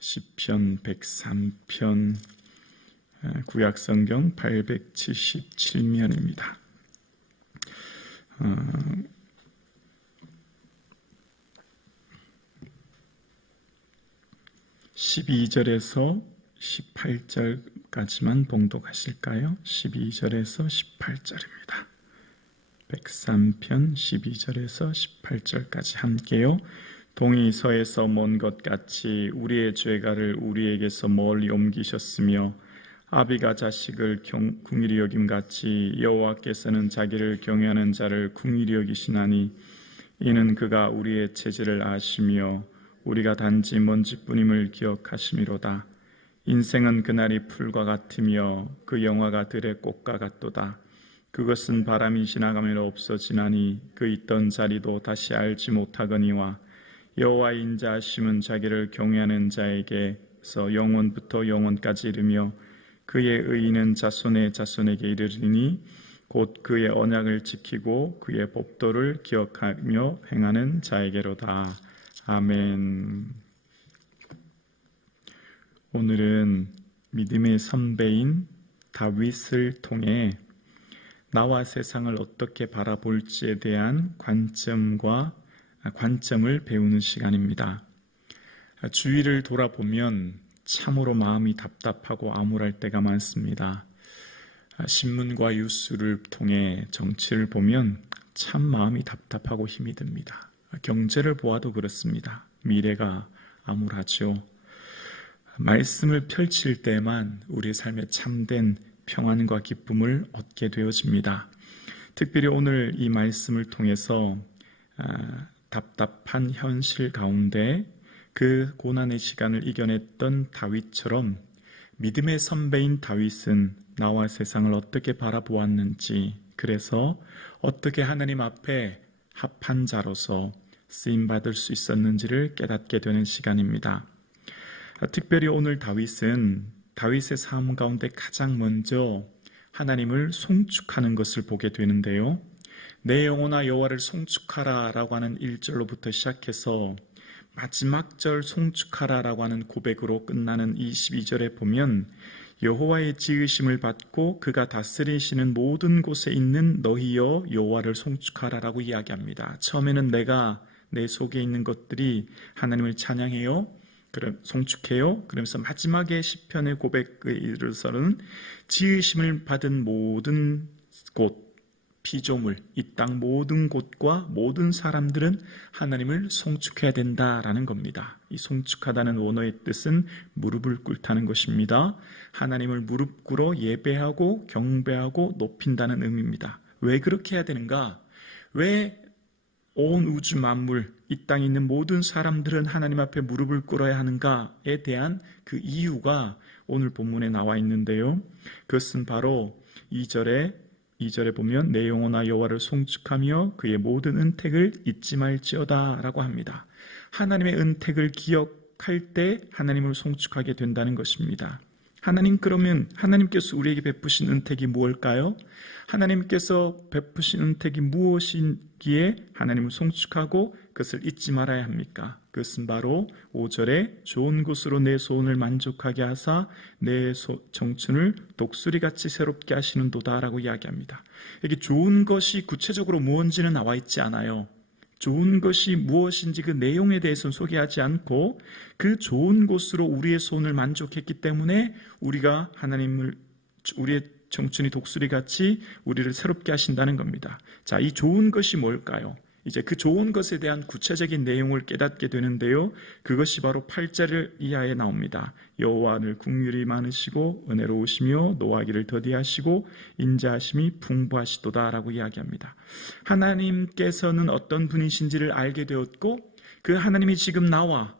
시편 103편, 구약성경 877면입니다. 12절에서 18절까지만 봉독하실까요? 12절에서 18절입니다. 103편 12절에서 18절까지 함께요. 동이 서에서 먼 것 같이 우리의 죄가를 우리에게서 멀리 옮기셨으며 아비가 자식을 긍휼히 여김같이 여호와께서는 자기를 경외하는 자를 긍휼히 여기시나니 이는 그가 우리의 체질을 아시며 우리가 단지 먼지뿐임을 기억하심이로다. 인생은 그날이 풀과 같으며 그 영화가 들의 꽃과 같도다. 그것은 바람이 지나가면 없어지나니 그 있던 자리도 다시 알지 못하거니와 여호와의 인자하심은 자기를 경외하는 자에게서 영원부터 영원까지 이르며 그의 의인은 자손의 자손에게 이르리니 곧 그의 언약을 지키고 그의 법도를 기억하며 행하는 자에게로다. 아멘. 오늘은 믿음의 선배인 다윗을 통해 나와 세상을 어떻게 바라볼지에 대한 관점을 배우는 시간입니다. 주위를 돌아보면 참으로 마음이 답답하고 암울할 때가 많습니다. 신문과 뉴스를 통해 정치를 보면 참 마음이 답답하고 힘이 듭니다. 경제를 보아도 그렇습니다. 미래가 암울하죠. 말씀을 펼칠 때만 우리 삶에 참된 평안과 기쁨을 얻게 되어집니다. 특별히 오늘 이 말씀을 통해서 답답한 현실 가운데 그 고난의 시간을 이겨냈던 다윗처럼 믿음의 선배인 다윗은 나와 세상을 어떻게 바라보았는지, 그래서 어떻게 하나님 앞에 합한 자로서 쓰임받을 수 있었는지를 깨닫게 되는 시간입니다. 특별히 오늘 다윗은 다윗의 삶 가운데 가장 먼저 하나님을 송축하는 것을 보게 되는데요. 내 영혼아 여호와를 송축하라 라고 하는 1절로부터 시작해서 마지막 절 송축하라 라고 하는 고백으로 끝나는 22절에 보면 여호와의 지으심을 받고 그가 다스리시는 모든 곳에 있는 너희여 여호와를 송축하라 라고 이야기합니다. 처음에는 내가 내 속에 있는 것들이 하나님을 찬양해요, 송축해요. 그러면서 마지막에 시편의 고백에 이르러서는 지으심을 받은 모든 곳, 피조물, 이 땅 모든 곳과 모든 사람들은 하나님을 송축해야 된다라는 겁니다. 이 송축하다는 원어의 뜻은 무릎을 꿇다는 것입니다. 하나님을 무릎 꿇어 예배하고 경배하고 높인다는 의미입니다. 왜 그렇게 해야 되는가? 왜 온 우주 만물, 이 땅에 있는 모든 사람들은 하나님 앞에 무릎을 꿇어야 하는가에 대한 그 이유가 오늘 본문에 나와 있는데요. 그것은 바로 2절에 보면 내 영혼아 여호와를 송축하며 그의 모든 은택을 잊지 말지어다 라고 합니다. 하나님의 은택을 기억할 때 하나님을 송축하게 된다는 것입니다. 그러면 하나님께서 우리에게 베푸신 은택이 무엇일까요? 하나님께서 베푸신 은택이 무엇이기에 하나님을 송축하고 그것을 잊지 말아야 합니까? 그것은 바로 5절에 좋은 것으로 내 소원을 만족하게 하사 내 청춘을 독수리같이 새롭게 하시는도다 라고 이야기합니다. 이게 좋은 것이 구체적으로 무엇인지는 나와 있지 않아요. 좋은 것이 무엇인지 그 내용에 대해서는 소개하지 않고 그 좋은 것으로 우리의 소원을 만족했기 때문에 우리의 청춘이 독수리같이 우리를 새롭게 하신다는 겁니다. 자, 이 좋은 것이 뭘까요? 이제 그 좋은 것에 대한 구체적인 내용을 깨닫게 되는데요. 그것이 바로 8절 이하에 나옵니다. 여호와는 긍휼이 많으시고 은혜로우시며 노하기를 더디하시고 인자하심이 풍부하시도다 라고 이야기합니다. 하나님께서는 어떤 분이신지를 알게 되었고 그 하나님이 지금 나와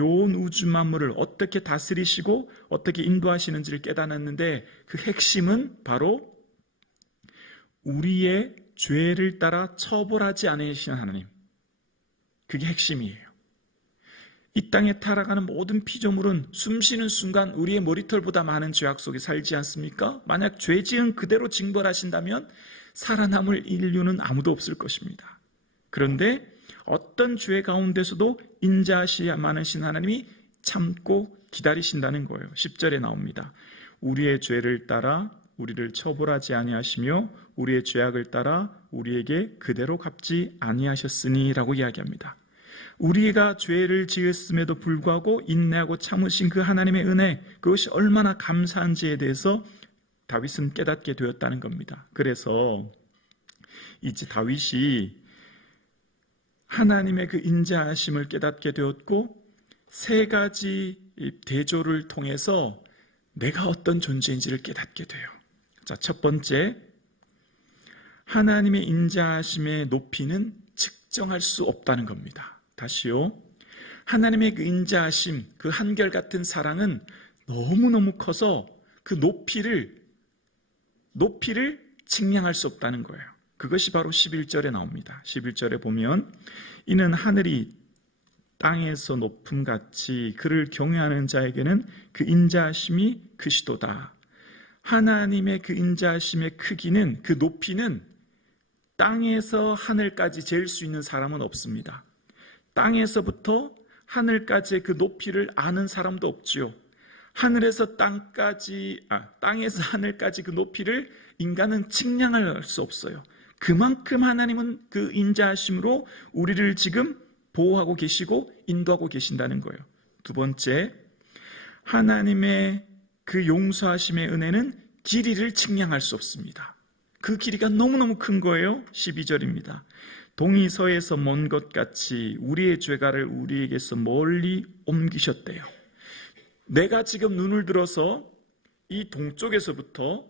온 우주 만물을 어떻게 다스리시고 어떻게 인도하시는지를 깨닫았는데 그 핵심은 바로 우리의 죄를 따라 처벌하지 않으시는 하나님, 그게 핵심이에요. 이 땅에 타락하는 모든 피조물은 숨쉬는 순간 우리의 머리털보다 많은 죄악 속에 살지 않습니까? 만약 죄 지은 그대로 징벌하신다면 살아남을 인류는 아무도 없을 것입니다. 그런데 어떤 죄 가운데서도 인자하시야 많으신 하나님이 참고 기다리신다는 거예요. 10절에 나옵니다. 우리의 죄를 따라 우리를 처벌하지 아니하시며 우리의 죄악을 따라 우리에게 그대로 갚지 아니하셨으니 라고 이야기합니다. 우리가 죄를 지었음에도 불구하고 인내하고 참으신 그 하나님의 은혜, 그것이 얼마나 감사한지에 대해서 다윗은 깨닫게 되었다는 겁니다. 그래서 이제 다윗이 하나님의 그 인자하심을 깨닫게 되었고, 세 가지 대조를 통해서 내가 어떤 존재인지를 깨닫게 돼요. 자, 첫 번째, 하나님의 인자하심의 높이는 측정할 수 없다는 겁니다. 다시요. 하나님의 그 인자하심, 그 한결같은 사랑은 너무너무 커서 그 높이를 측량할 수 없다는 거예요. 그것이 바로 11절에 나옵니다. 11절에 보면 이는 하늘이 땅에서 높음같이 그를 경외하는 자에게는 그 인자하심이 크시도다. 하나님의 그 인자하심의 크기는, 그 높이는 땅에서 하늘까지 재일 수 있는 사람은 없습니다. 땅에서부터 하늘까지의 그 높이를 아는 사람도 없지요. 땅에서 하늘까지 그 높이를 인간은 측량할 수 없어요. 그만큼 하나님은 그 인자하심으로 우리를 지금 보호하고 계시고 인도하고 계신다는 거예요. 두 번째, 하나님의 그 용서하심의 은혜는 길이를 측량할 수 없습니다. 그 길이가 너무너무 큰 거예요. 12절입니다. 동이 서에서 먼 것 같이 우리의 죄가를 우리에게서 멀리 옮기셨대요. 내가 지금 눈을 들어서 이 동쪽에서부터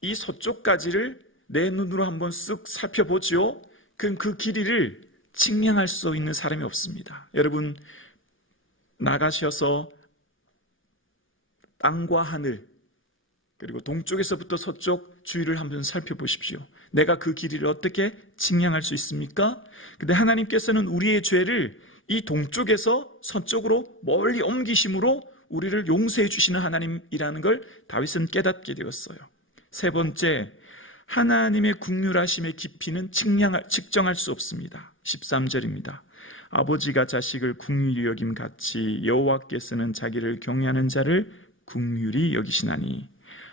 이 서쪽까지를 내 눈으로 한번 쓱 살펴보지요. 그럼 그 길이를 측량할 수 있는 사람이 없습니다. 여러분, 나가셔서 땅과 하늘, 그리고 동쪽에서부터 서쪽 주위를 한번 살펴보십시오. 내가 그 길이를 어떻게 측량할 수 있습니까? 근데 하나님께서는 우리의 죄를 이 동쪽에서 서쪽으로 멀리 옮기심으로 우리를 용서해 주시는 하나님이라는 걸 다윗은 깨닫게 되었어요. 세 번째, 하나님의 긍휼하심의 깊이는 측정할 수 없습니다. 13절입니다. 아버지가 자식을 긍휼히 여김 같이 여호와께서는 자기를 경외하는 자를 긍휼히 여기시나니.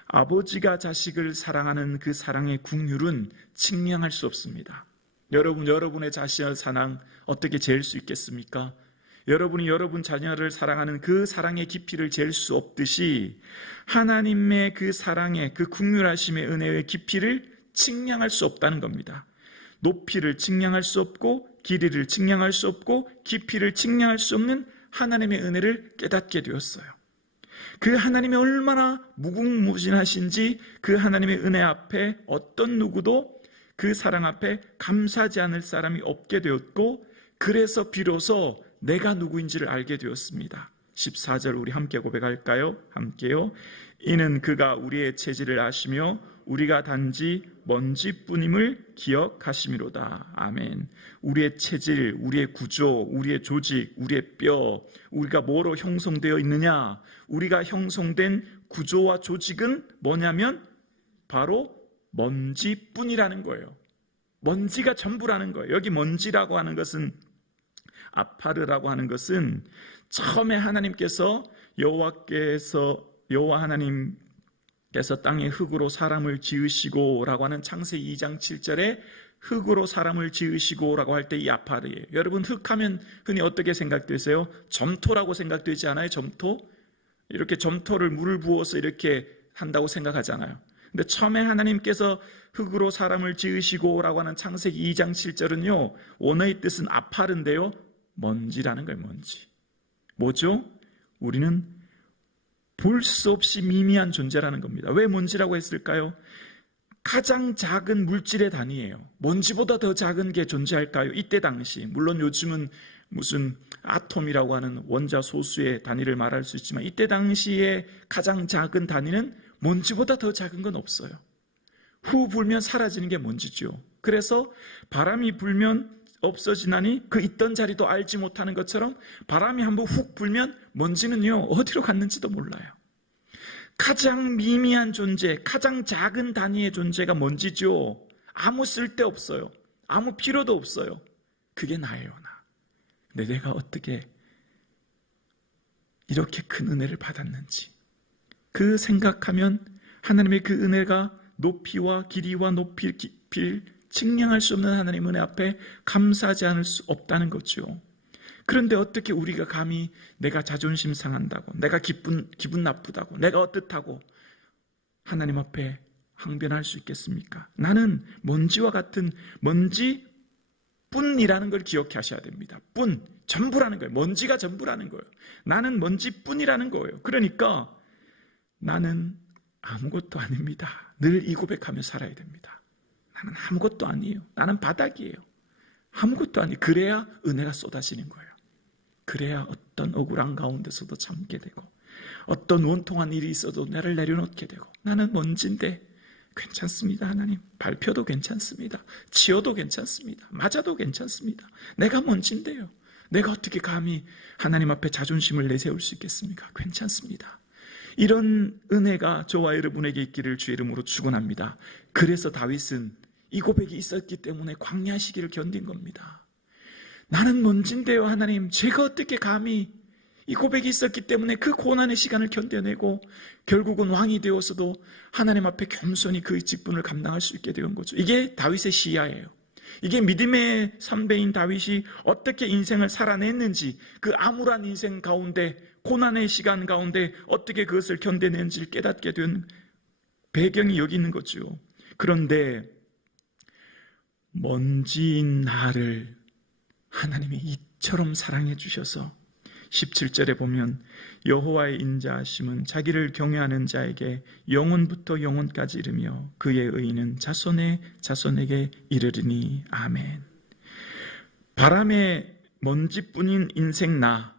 아버지가 자식을 사랑하는 그 사랑의 긍휼은 측량할 수 없습니다. 여러분의 자식의 사랑 어떻게 잴 수 있겠습니까? 여러분이 여러분 자녀를 사랑하는 그 사랑의 깊이를 잴 수 없듯이 하나님의 그 사랑의 그 긍휼하심의 은혜의 깊이를 측량할 수 없다는 겁니다. 높이를 측량할 수 없고 길이를 측량할 수 없고 깊이를 측량할 수 없는 하나님의 은혜를 깨닫게 되었어요. 그 하나님이 얼마나 무궁무진하신지 그 하나님의 은혜 앞에 어떤 누구도 그 사랑 앞에 감사하지 않을 사람이 없게 되었고, 그래서 비로소 내가 누구인지를 알게 되었습니다. 14절 우리 함께 고백할까요? 함께요. 이는 그가 우리의 체질을 아시며 우리가 단지 먼지뿐임을 기억하심이로다. 아멘. 우리의 체질, 우리의 구조, 우리의 조직, 우리의 뼈, 우리가 뭐로 형성되어 있느냐? 우리가 형성된 구조와 조직은 뭐냐면 바로 먼지뿐이라는 거예요. 먼지가 전부라는 거예요. 여기 먼지라고 하는 것은, 아파르라고 하는 것은 처음에 하나님께서 여호와 하나님께서 땅의 흙으로 사람을 지으시고 라고 하는 창세기 2장 7절에 흙으로 사람을 지으시고 라고 할 때 이 아파르예요. 여러분, 흙하면 흔히 어떻게 생각되세요? 점토라고 생각되지 않아요? 점토? 이렇게 점토를 물을 부어서 이렇게 한다고 생각하잖아요. 근데 처음에 하나님께서 흙으로 사람을 지으시고 라고 하는 창세기 2장 7절은요, 원어의 뜻은 아파르인데요, 먼지라는 거예요. 먼지. 뭐죠? 우리는 볼 수 없이 미미한 존재라는 겁니다. 왜 먼지라고 했을까요? 가장 작은 물질의 단위예요. 먼지보다 더 작은 게 존재할까요? 이때 당시, 물론 요즘은 무슨 아톰이라고 하는 원자 소수의 단위를 말할 수 있지만 이때 당시에 가장 작은 단위는 먼지보다 더 작은 건 없어요. 후 불면 사라지는 게 먼지죠. 그래서 바람이 불면 없어지나니 그 있던 자리도 알지 못하는 것처럼 바람이 한번 훅 불면 먼지는요, 어디로 갔는지도 몰라요. 가장 미미한 존재, 가장 작은 단위의 존재가 먼지죠. 아무 쓸데 없어요. 아무 필요도 없어요. 그게 나예요, 나. 근데 내가 어떻게 이렇게 큰 은혜를 받았는지 그 생각하면 하나님의 그 은혜가 높이와 길이와 높이를 측량할 수 없는 하나님 은혜 앞에 감사하지 않을 수 없다는 거죠. 그런데 어떻게 우리가 감히 내가 자존심 상한다고, 내가 기분 나쁘다고, 내가 어떻다고 하나님 앞에 항변할 수 있겠습니까? 나는 먼지와 같은 먼지뿐이라는 걸 기억해 하셔야 됩니다. 뿐, 전부라는 거예요. 먼지가 전부라는 거예요. 나는 먼지뿐이라는 거예요. 그러니까 나는 아무것도 아닙니다. 늘 이 고백하며 살아야 됩니다. 나는 아무것도 아니에요. 나는 바닥이에요. 아무것도 아니에요. 그래야 은혜가 쏟아지는 거예요. 그래야 어떤 억울한 가운데서도 참게 되고 어떤 원통한 일이 있어도 나를 내려놓게 되고 나는 먼지인데 괜찮습니다. 하나님, 밟혀도 괜찮습니다. 치여도 괜찮습니다. 맞아도 괜찮습니다. 내가 먼지인데요. 내가 어떻게 감히 하나님 앞에 자존심을 내세울 수 있겠습니까? 괜찮습니다. 이런 은혜가 저와 여러분에게 있기를 주의 이름으로 축원합니다. 그래서 다윗은 이 고백이 있었기 때문에 광야 시기를 견딘 겁니다. 나는 먼지인데요, 하나님. 제가 어떻게 감히 이 고백이 있었기 때문에 그 고난의 시간을 견뎌내고 결국은 왕이 되어서도 하나님 앞에 겸손히 그 직분을 감당할 수 있게 된 거죠. 이게 다윗의 시야예요. 이게 믿음의 선배인 다윗이 어떻게 인생을 살아냈는지, 그 암울한 인생 가운데, 고난의 시간 가운데 어떻게 그것을 견뎌낸지를 깨닫게 된 배경이 여기 있는 거죠. 그런데 먼지인 나를 하나님이 이처럼 사랑해 주셔서 17절에 보면 여호와의 인자하심은 자기를 경외하는 자에게 영원부터 영원까지 이르며 그의 의는 자손의 자손에게 이르리니 아멘. 바람에 먼지뿐인 인생 나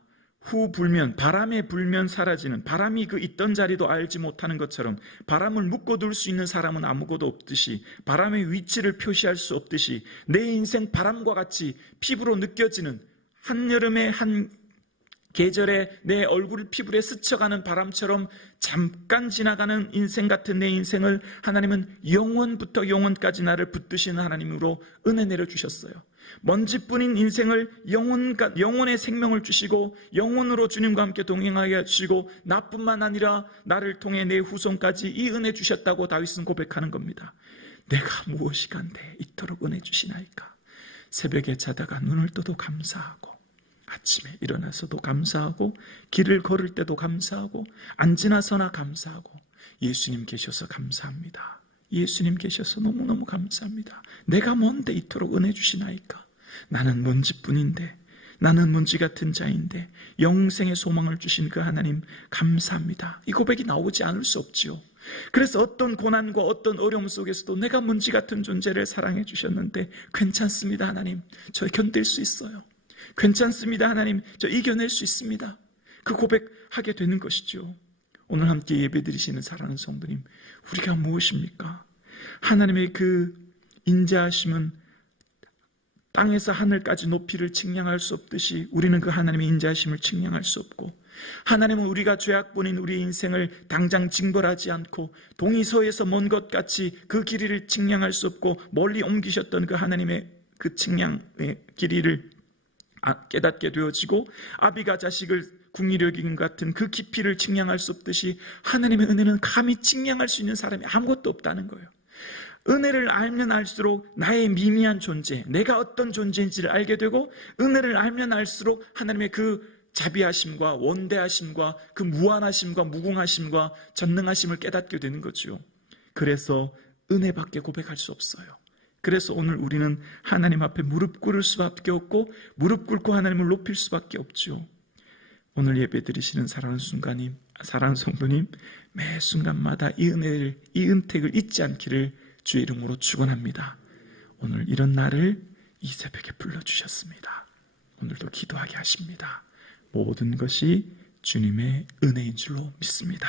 후 불면, 바람에 불면 사라지는, 바람이 그 있던 자리도 알지 못하는 것처럼 바람을 묶어둘 수 있는 사람은 아무것도 없듯이, 바람의 위치를 표시할 수 없듯이 내 인생 바람과 같이 피부로 느껴지는, 한여름의 한 계절에 내 얼굴을 피부에 스쳐가는 바람처럼 잠깐 지나가는 인생 같은 내 인생을 하나님은 영원부터 영원까지 나를 붙드시는 하나님으로 은혜 내려주셨어요. 먼지뿐인 인생을 영원의 생명을 주시고 영원으로 주님과 함께 동행하게 해주시고 나뿐만 아니라 나를 통해 내 후손까지 이 은혜 주셨다고 다윗은 고백하는 겁니다. 내가 무엇이 간데 이토록 은혜 주시나이까. 새벽에 자다가 눈을 떠도 감사하고 아침에 일어나서도 감사하고 길을 걸을 때도 감사하고 앉으나 서나 감사하고 예수님 계셔서 감사합니다. 예수님 계셔서 너무너무 감사합니다. 내가 뭔데 이토록 은혜 주시나이까. 나는 먼지뿐인데, 나는 먼지 같은 자인데 영생의 소망을 주신 그 하나님 감사합니다. 이 고백이 나오지 않을 수 없지요. 그래서 어떤 고난과 어떤 어려움 속에서도 내가 먼지 같은 존재를 사랑해 주셨는데 괜찮습니다 하나님, 저 견딜 수 있어요. 괜찮습니다 하나님, 저 이겨낼 수 있습니다. 그 고백하게 되는 것이죠. 오늘 함께 예배드리시는 사랑하는 성도님, 우리가 무엇입니까? 하나님의 그 인자하심은 땅에서 하늘까지 높이를 측량할 수 없듯이 우리는 그 하나님의 인자하심을 측량할 수 없고, 하나님은 우리가 죄악본인 우리의 인생을 당장 징벌하지 않고 동이서에서 먼 것 같이 그 길이를 측량할 수 없고 멀리 옮기셨던 그 하나님의 그 측량의 길이를 깨닫게 되어지고, 아비가 자식을 궁히 여김 같은 그 깊이를 측량할 수 없듯이 하나님의 은혜는 감히 측량할 수 있는 사람이 아무것도 없다는 거예요. 은혜를 알면 알수록 나의 미미한 존재, 내가 어떤 존재인지를 알게 되고, 은혜를 알면 알수록 하나님의 그 자비하심과 원대하심과 그 무한하심과 무궁하심과 전능하심을 깨닫게 되는 거죠. 그래서 은혜밖에 고백할 수 없어요. 그래서 오늘 우리는 하나님 앞에 무릎 꿇을 수밖에 없고 무릎 꿇고 하나님을 높일 수밖에 없죠. 오늘 예배 드리시는 사랑하는 성도님, 매 순간마다 이 은혜를, 이 은택을 잊지 않기를 주의 이름으로 축원합니다. 오늘 이런 날을 이 새벽에 불러주셨습니다. 오늘도 기도하게 하십니다. 모든 것이 주님의 은혜인 줄로 믿습니다.